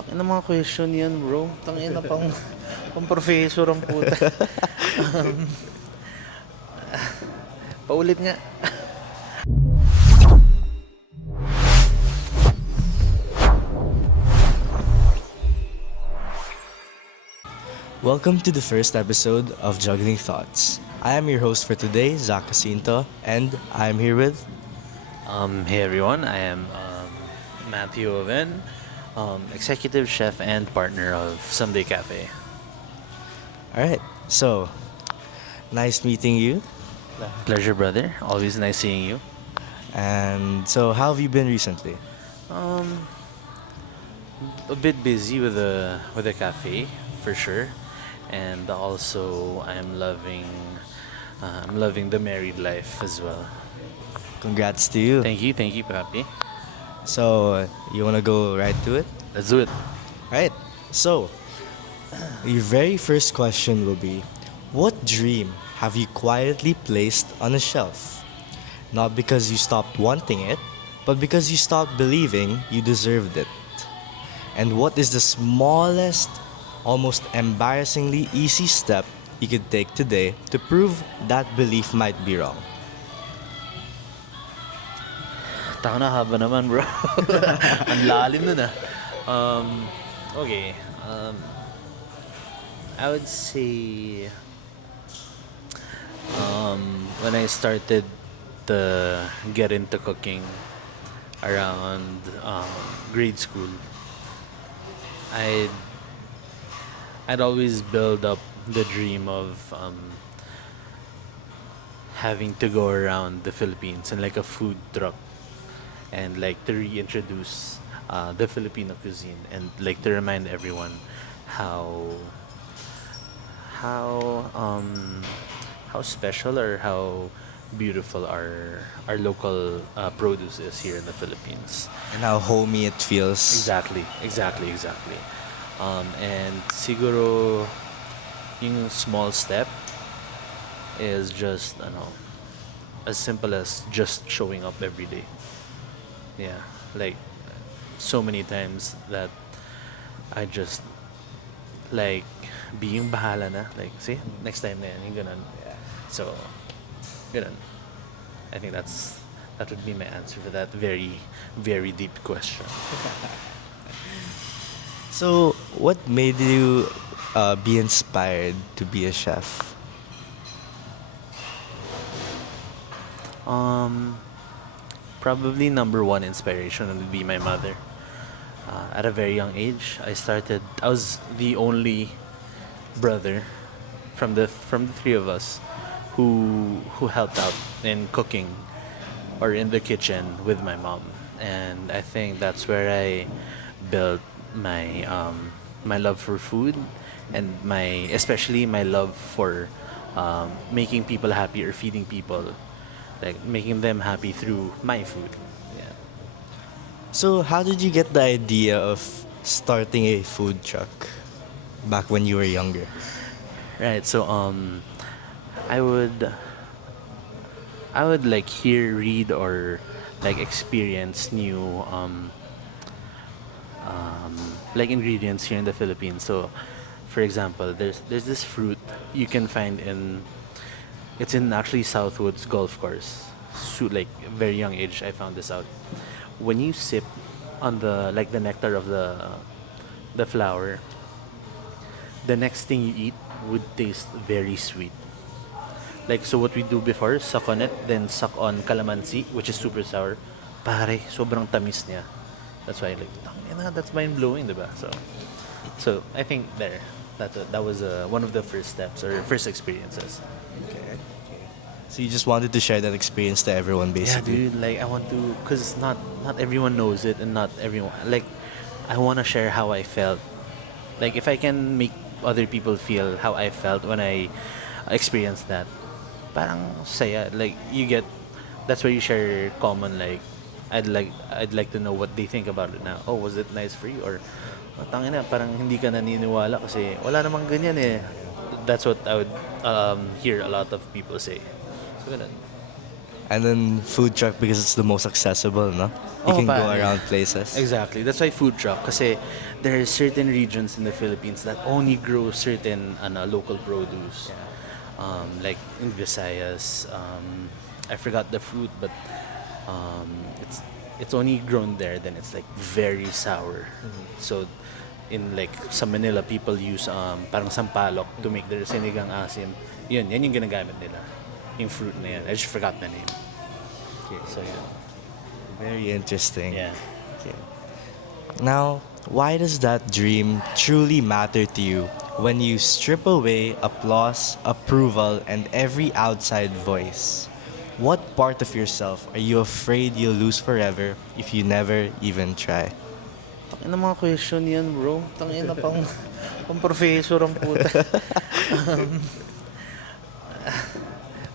Tangin na mga question yan, bro. Tangin na pang professor ang puta. Um, Paulit nga. Welcome to the first episode of Juggling Thoughts. I am your host for today, Zach Jacinto, and I am here with. Hey everyone, I am Matthew Oven, executive chef and partner of Someday Cafe. Alright, so, nice meeting you. Pleasure, brother. Always nice seeing you. And so, how have you been recently? Um, a bit busy with the cafe for sure, and also I'm loving the married life as well. Congrats to you. Thank you, Papi. So, you want to go right to it? Let's do it. Right. So, your very first question will be, what dream have you quietly placed on a shelf? Not because you stopped wanting it, but because you stopped believing you deserved it. And what is the smallest, almost embarrassingly easy step you could take today to prove that belief might be wrong? Taka na haba naman, bro. Ang lalim nun ah. Okay. I would say when I started to get into cooking around grade school, I'd I'd always build up the dream of having to go around the Philippines in like a food truck and like to reintroduce the Filipino cuisine and like to remind everyone how how um how special or how beautiful our local produce is here in the Philippines. And how homey it feels. Exactly. And siguro yung small step is just ano, as simple as just showing up every day. Yeah, like so many times that I just like being bahala na. Like, see, next time na yan, yung ganun. So, ganun. I think that would be my answer for that very, very deep question. So, what made you be inspired to be a chef? Um, Probably number one inspiration would be my mother. At a very young age, I was the only brother from the three of us who helped out in cooking or in the kitchen with my mom, and I think that's where I built my love for food and my especially my love for making people happy or feeding people, like making them happy through my food. Yeah. So, how did you get the idea of starting a food truck back when you were younger? Right. So I would I would like hear, read, or like experience new like ingredients here in the Philippines. So, for example, there's this fruit you can find in it's in actually Southwoods golf course. So like very young age, I found this out. When you sip on the nectar of the flower, the next thing you eat would taste very sweet. Like so what we do before, suck on it, then suck on calamansi, which is super sour. Pare, sobrang tamis niya. That's why like, tangina, that's mind blowing, diba? So I think that was one of the first steps or first experiences. Okay. So, you just wanted to share that experience to everyone, Yeah, basically. dude. Like I want to, cause not everyone knows it, and not everyone like. I want to share how I felt. Like if I can make other people feel how I felt when I experienced that, parang saya. Like you get, that's where you share common. Like I'd like to know what they think about it now. Oh, was it nice for you? Or oh, tangina, parang hindi ka naniniwala kasi wala namang ganyan eh. That's what I would hear a lot of people say. So, ganun. And then food truck because it's the most accessible, no? You Oh, can go pare. around places. Exactly. That's why food truck. Kasi there are certain regions in the Philippines that only grow certain local produce. Like in Visayas, I forgot the fruit, but it's only grown there. Then it's like very sour. So in like sa Manila, people use parang sampalok to make their sinigang asim. Yan yung ginagamit nila. Yung fruit na yan. I just forgot the name. So yeah. Very interesting. Yeah. Okay. Now, why does that dream truly matter to you when you strip away applause, approval, and every outside voice? What part of yourself are you afraid you'll lose forever if you never even try? Tangina mga question yan, bro. Tangina pang professor ang puta.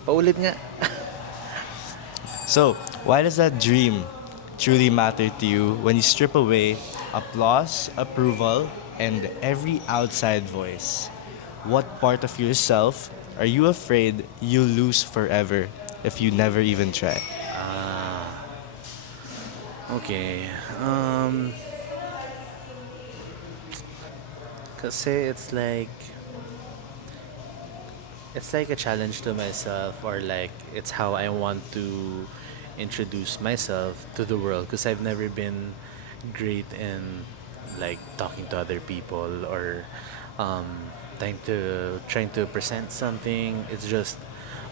Paulit nga. So, why does that dream truly matter to you when you strip away applause, approval, and every outside voice? What part of yourself are you afraid you'll lose forever if you never even try? Ah, okay. Kasi it's like a challenge to myself, or like it's how I want to introduce myself to the world, because I've never been great in like talking to other people, or um trying to present something. It's just,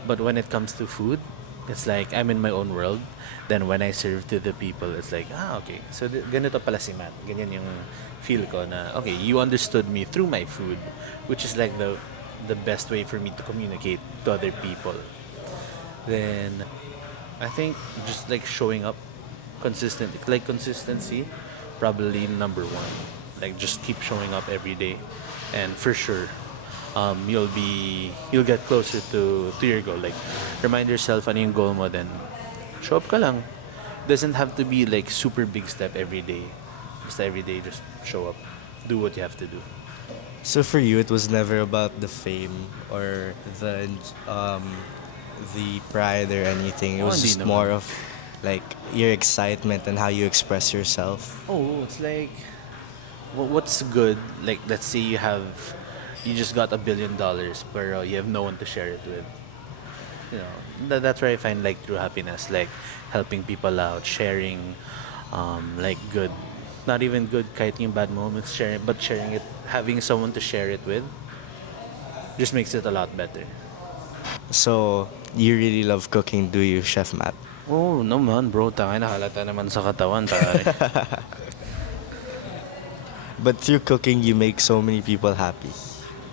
but when it comes to food, it's like I'm in my own world. Then when I serve to the people, it's like, okay, so ganito pala si Matt, ganyan yung feel ko na okay, you understood me through my food, which is like the best way for me to communicate to other people. Then I think just like showing up consistent, like consistency, probably number one. Like just keep showing up every day, and for sure, you'll get closer to your goal. Like remind yourself ano yung goal mo, then show up ka lang. Doesn't have to be like super big step every day. Just every day, just show up, do what you have to do. So for you, it was never about the fame or um, the pride or anything. It Oh, was hindi just more naman. of like your excitement and how you express yourself. Oh, it's like what's good? Like let's say you just got $1 billion, but you have no one to share it with. You know, that's where I find like true happiness, like helping people out, sharing, like good, not even good, kahit yung bad moments, sharing, but sharing it, having someone to share it with, just makes it a lot better. So you really love cooking, do you, Chef Matt? Oh, no man, bro, tangay na halata naman sa katawan, pare. But through cooking, you make so many people happy.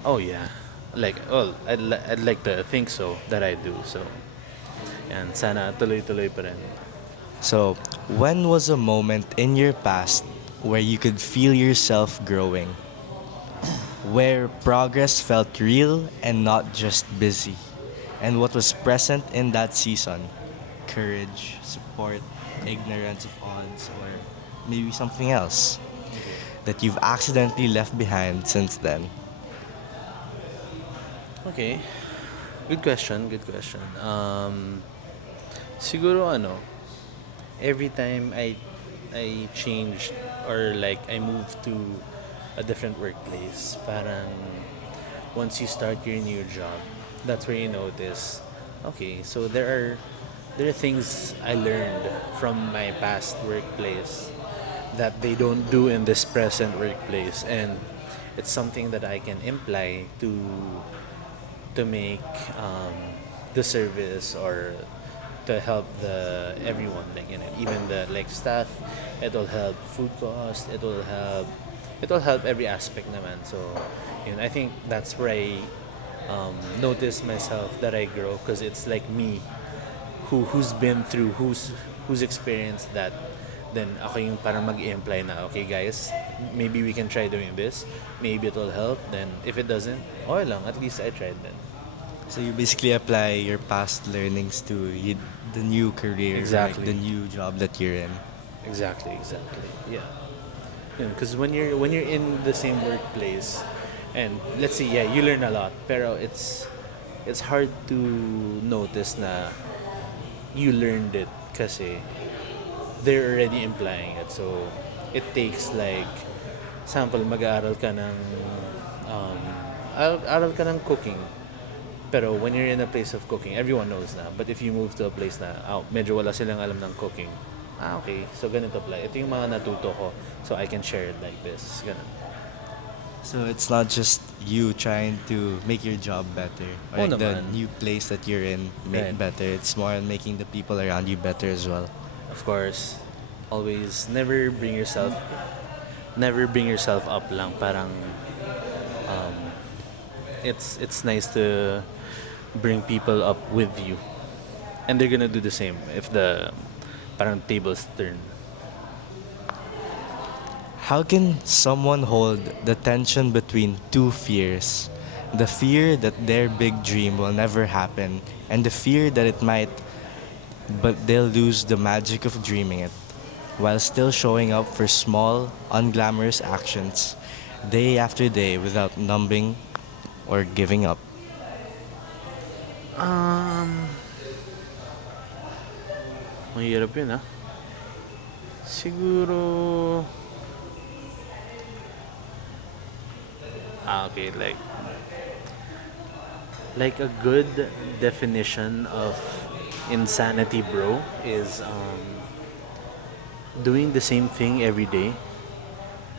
Oh yeah, like well, I'd like to think so that I do so, and sana tuloy-tuloy pa rin. So, when was a moment in your past where you could feel yourself growing? Where progress felt real and not just busy? And what was present in that season? Courage, support, ignorance of odds, or maybe something else that you've accidentally left behind since then? Okay, good question, good question. Siguro every time I changed, or like I moved to a different workplace, parang once you start your new job, that's where you notice, okay, so there are things I learned from my past workplace that they don't do in this present workplace, and it's something that I can imply to make the service, or to help the everyone, like even the like staff. It'll help food cost, it'll help every aspect naman. So I think that's where I notice myself that I grow, because it's like me who's been through, who's experienced that. Then ako yung parang mag-imply na, okay guys, maybe we can try doing this, maybe it'll help. Then if it doesn't, okay lang, at least I tried then. So you basically apply your past learnings to the new career, like Exactly. the new job that you're in. Exactly. Yeah. Because when you're in the same workplace, and let's say yeah, you learn a lot, pero it's hard to notice na you learned it kasi they're already implying it. So it takes like sample mag-aaral ka ng um, aral ka ng cooking. Pero when you're in a place of cooking, everyone knows na. But if you move to a place na medyo wala silang alam ng cooking, okay, so ganito pala. Ito yung mga natuto ko, so I can share it like this. Ganun. So it's not just you trying to make your job better or Oo like the naman. new place that you're in make Right. better. It's more on making the people around you better as well. Of course, always never bring yourself up lang. Parang it's nice to bring people up with you. And they're gonna do the same if the parang tables turn. How can someone hold the tension between two fears? The fear that their big dream will never happen, and the fear that it might, but they'll lose the magic of dreaming it, while still showing up for small, unglamorous actions day after day without numbing or giving up. Um, Mahirap yun ah. Siguro, okay, like a good definition of insanity, bro, is doing the same thing every day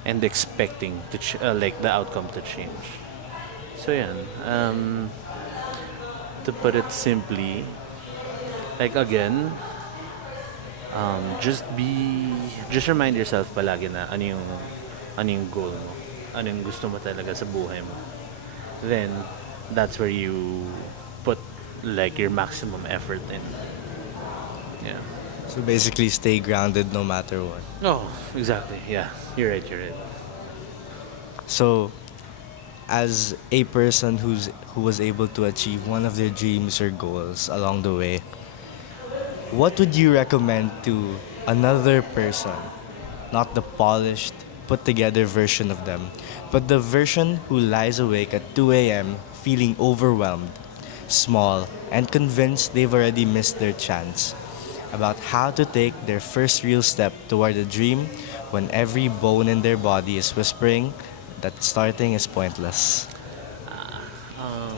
and expecting like the outcome to change. So yeah, to put it simply, like again, just remind yourself palagi na ano yung goal mo, ano yung gusto mo talaga sa buhay mo. Then that's where you put like your maximum effort in. Yeah. So basically, stay grounded no matter what. Oh, exactly. Yeah, you're right. You're right. So, as a person who was able to achieve one of their dreams or goals along the way, what would you recommend to another person? Not the polished, put together version of them, but the version who lies awake at 2 a.m. feeling overwhelmed, small, and convinced they've already missed their chance. About how to take their first real step toward a dream when every bone in their body is whispering that starting is pointless. Um,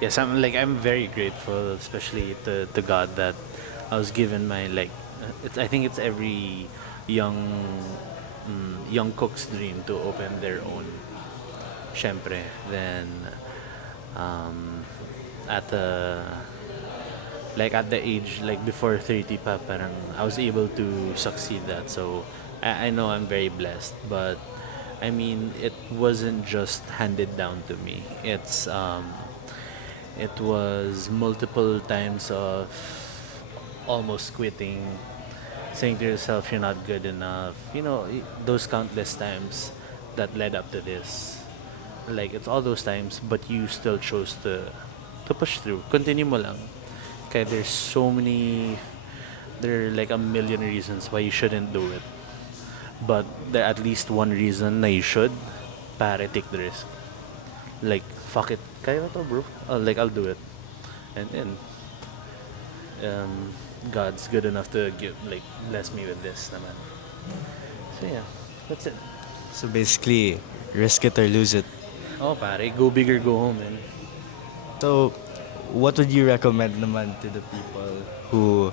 yes, I'm very grateful, especially to God that I was given my I think it's every young young cook's dream to open their own. Syempre, then um, at the at the age like before 30 pa parang I was able to succeed that. So I know I'm very blessed, but I mean it wasn't just handed down to me. It was multiple times of almost quitting, saying to yourself you're not good enough. Those countless times that led up to this. Like it's all those times, but you still chose to push through. Continue mo lang. Kaya there are like a million reasons why you shouldn't do it. But there at least one reason na you should. Pare, take the risk. Like, fuck it. Kaya ko to, bro. I'll do it. And then, um, God's good enough to bless me with this naman. So yeah, that's it. So basically, risk it or lose it. Oh, pare, go big or go home, man. So, what would you recommend naman to the people who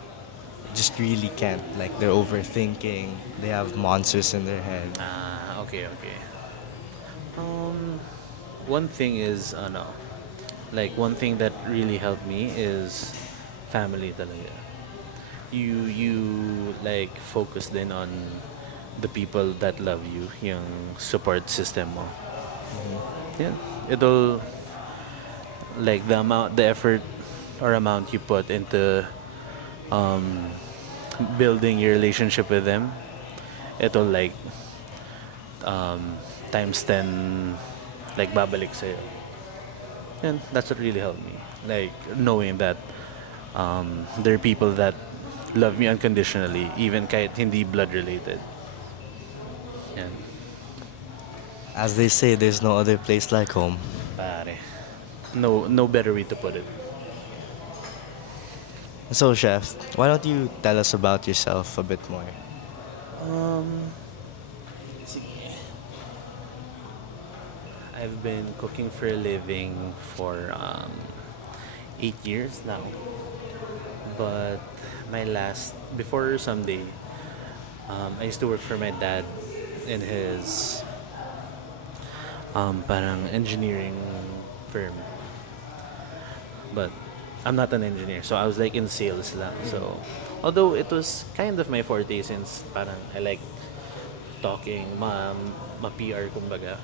just really can't? Like they're overthinking, they have monsters in their head. Okay, okay. One thing is, one thing that really helped me is family talaga. You like focus then on the people that love you, yung support system mo. Yeah, it'll like the effort or amount you put into um, building your relationship with them, it'll like um, times 10 like babalik sa'yo. And that's what really helped me. Like knowing that there are people that love me unconditionally, even kahit hindi blood related. Yan, As they say, there's no other place like home. pare. No better way to put it. So, chef, why don't you tell us about yourself a bit more? Um, see, I've been cooking for a living for 8 years now. But my last, before someday, I used to work for my dad in his parang engineering firm. But I'm not an engineer, so I was like in sales lang. So, although it was kind of my forte since parang I like talking, ma-PR kumbaga.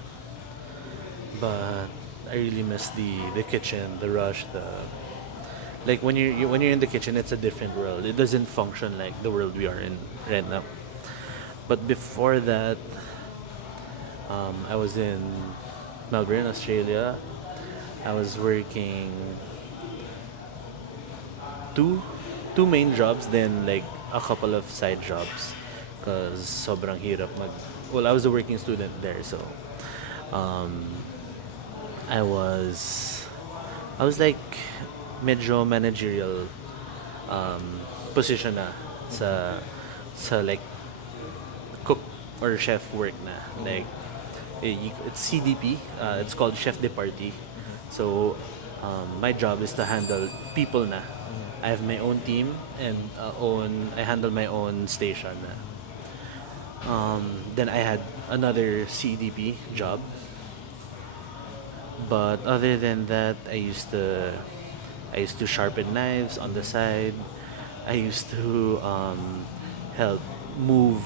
But I really miss the kitchen, the rush, the like when you're in the kitchen, it's a different world. It doesn't function like the world we are in right now. But before that, I was in Melbourne, Australia. I was working two two main jobs, then like a couple of side jobs, cause sobrang hirap mag. Well, I was a working student there, so um, I was I was like medyo managerial position na sa like cook or chef work na like it's CDP, it's called chef de partie. So my job is to handle people na. I have my own team and I handle my own station na. Then I had another CDP job, but other than that, I used to sharpen knives on the side. I used to help move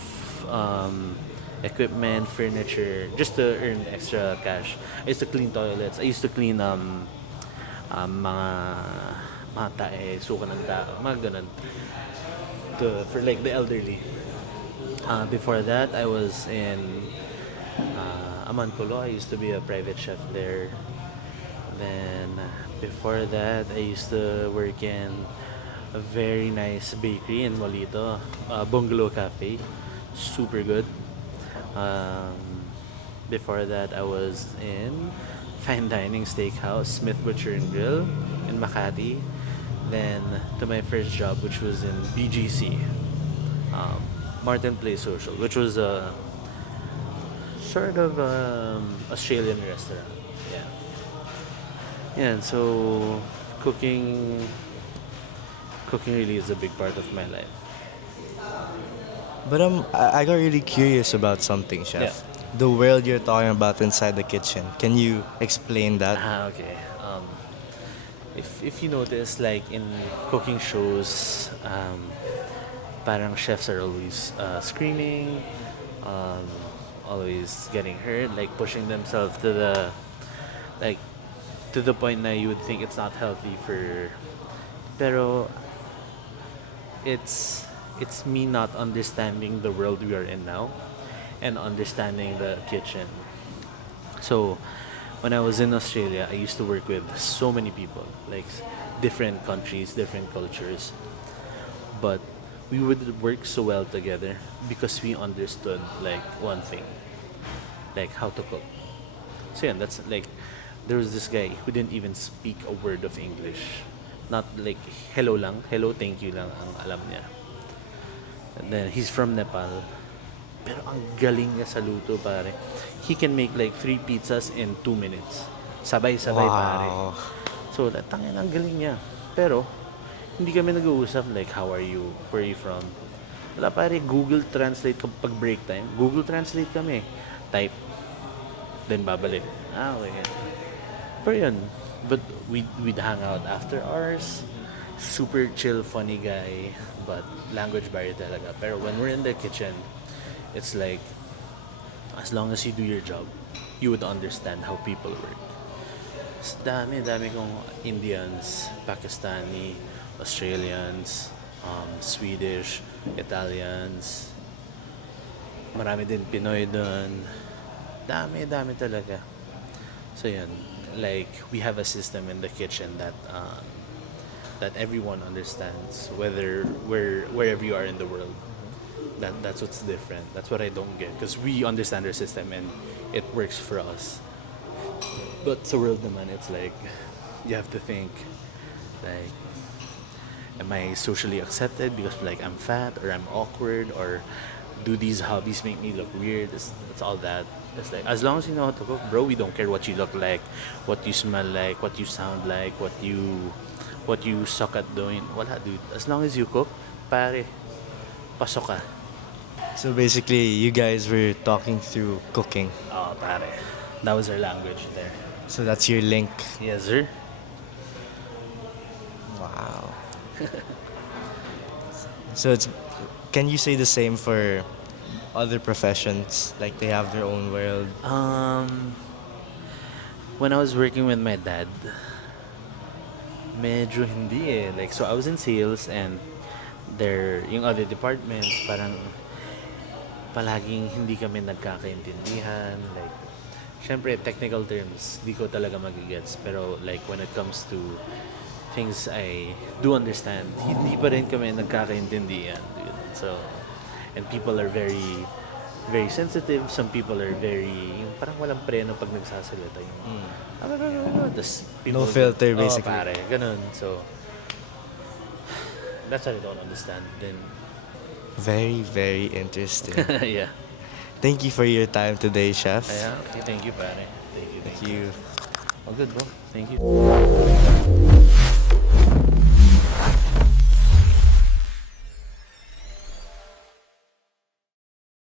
equipment, furniture, just to earn extra cash. I used to clean toilets. I used to clean mga tae, suka ng tao, mga ganun. For like the elderly. Before that, I was in Amanpulo. I used to be a private chef there. Then before that, I used to work in a very nice bakery in Molito, Bungalow Cafe. Super good. Um, Before that, I was in fine dining steakhouse, Smith Butcher and Grill in Makati. Then to my first job, which was in BGC, um, Martin Place Social, which was a sort of Australian restaurant. Yeah. Yeah, and so cooking cooking really is a big part of my life. But I got really curious about something, Yeah. chef. The world you're talking about inside the kitchen. Can you explain that? Okay. If you notice, like in cooking shows, parang chefs are always screaming, um, always getting hurt, like pushing themselves to the like to the point that you would think it's not healthy for. Pero it's me not understanding the world we are in now and understanding the kitchen. So when I was in Australia, I used to work with so many people, like different countries, different cultures, but we would work so well together because we understood like one thing, like how to cook. So yeah, that's like there was this guy who didn't even speak a word of English. Not like hello lang, hello, thank you lang ang alam niya. And then he's from Nepal. Pero ang galing niya sa luto, pare. He can make like 3 pizzas in 2 minutes. Sabay-sabay, pare. Wow. So, tangin ang galing niya. Pero, hindi kami nag-uusap like, how are you? Where are you from? Wala, pare. Google Translate kapag break time. Google Translate kami. Type. Then babalik. Okay. Pero yun. But we'd hang out after hours. Super chill, funny guy. But language barrier talaga. Pero when we're in the kitchen, it's like, as long as you do your job, you would understand how people work. Dami kong Indians, Pakistani, Australians, Swedish, Italians. Marami din Pinoy doon. Dami talaga. So yun, like we have a system in the kitchen that everyone understands, wherever you are in the world. That's what's different. That's what I don't get because we understand our system and it works for us. But sa world naman, it's like you have to think like am I socially accepted because like I'm fat or I'm awkward, or do these hobbies make me look weird? It's all that. It's like as long as you know how to cook, bro, we don't care what you look like, what you smell like, what you sound like, what you suck at doing. Wala, dude. As long as you cook, pare, pasok ka. So basically, you guys were talking through cooking. Oh, pare. That was our language there. So that's your link. Yes, sir. Wow. So it's can you say the same for other professions? Like they have their own world. Um, when I was working with my dad, medyo hindi eh. Like, so I was in sales and yung other departments, parang palaging hindi kami nagkakaintindihan. Like, syempre, technical terms, di ko talaga magigets. Pero, like, when it comes to things I do understand, hindi pa rin kami nagkakaintindihan, dude. So, and people are very, very sensitive. Some people are very, yung parang walang preno pag nagsasalita. Yung, tas No filter, oh, basically. pare, ganun. So, that's what I don't understand. Then, Very, very interesting. yeah. Thank you for your time today, chef. Yeah, okay, thank you, pare. Thank you, thank Thank you. you. All good, bro. Thank you.